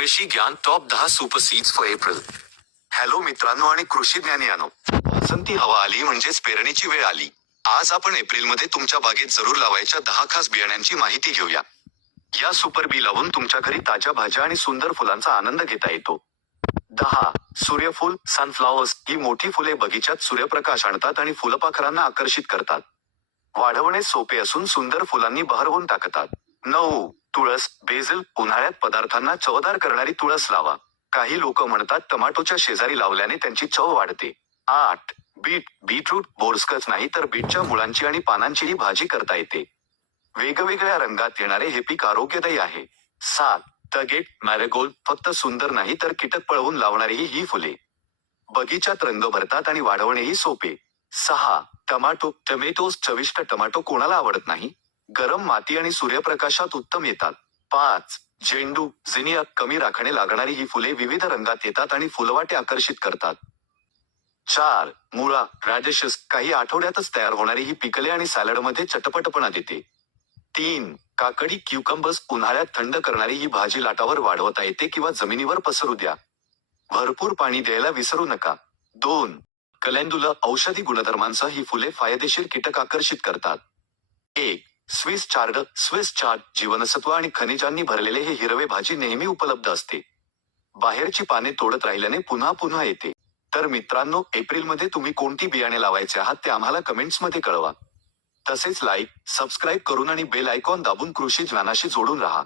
कृषी ज्ञान top 10 super seeds for April. Hello मित्रांनो आणि कृषी ज्ञानियानो, वासंती हवा आली म्हणजेच पेरणीची वेळ आली. आज आपण एप्रिलमध्ये तुमच्या बागेत जरूर लावायच्या 10 खास बियाण्यांची माहिती घेऊया. या सुपर बी लावून तुमच्या घरी ताज्या भाज्या आणि सुंदर फुलांचा आनंद घेता येतो. 10. सूर्यफूल सनफ्लॉवर्स. ही मोठी फुले बगीच्यात सूर्यप्रकाश आणतात आणि फुलपाखरांना आकर्षित करतात. वाढवणे सोपे असून सुंदर फुलांनी बहरवून टाकतात. 9. तुळस बेसिल. उन्हाळ्यात पदार्थांना चवदार करणारी तुळस लावा. काही लोक म्हणतात टमाटोच्या शेजारी लावल्याने त्यांची चव वाढते. 8. बीटरूट. बोरसकच नाही तर बीटच्या मुळांची आणि पानांचीही भाजी करता येते. वेगवेगळ्या रंगात येणारे हे पीक आरोग्यदायी आहे. 7. तगेट मॅरेगोल्ड. फक्त सुंदर नाही तर कीटक पळवून लावणारी ही फुले. बगीच्यात रंग भरतात आणि वाढवणेही सोपे. 6. टमेटोज. चविष्ट टमाटो कोणाला आवडत नाही? गरम माती आणि सूर्यप्रकाशात उत्तम येतात. 5. झेंडू झिनिया. कमी राखणे लागणारी ही फुले विविध रंगात येतात आणि फुलवाटे आकर्षित करतात. 4. मुळा रॅडिशेस. काही आठवड्यातच तयार होणारी ही पिकले आणि सॅलडमध्ये चटपटपणा देते. 3. काकडी क्युकंबर्स. उन्हाळ्यात थंड करणारी ही भाजी लाटावर वाढवता येते किंवा जमिनीवर पसरू द्या. भरपूर पाणी द्यायला विसरू नका. 2. कलेंडुला. औषधी गुणधर्मांसह ही फुले फायदेशीर कीटक आकर्षित करतात. 1. Swiss chard. जीवनसत्व आणि खनिजांनी भरलेले हे हिरवे भाजी नेहमी उपलब्ध असते. बाहेरची पाने तोडत राहिल्याने पुन्हा पुन्हा येते. तर मित्रांनो, एप्रिलमध्ये तुम्ही कोणती बियाणे लावायचे आहात ते आम्हाला कमेंट्समध्ये कळवा. तसेच लाईक, सबस्क्राईब करून आणि बेल आयकॉन दाबून कृषी ज्ञानाशी जोडून राहा.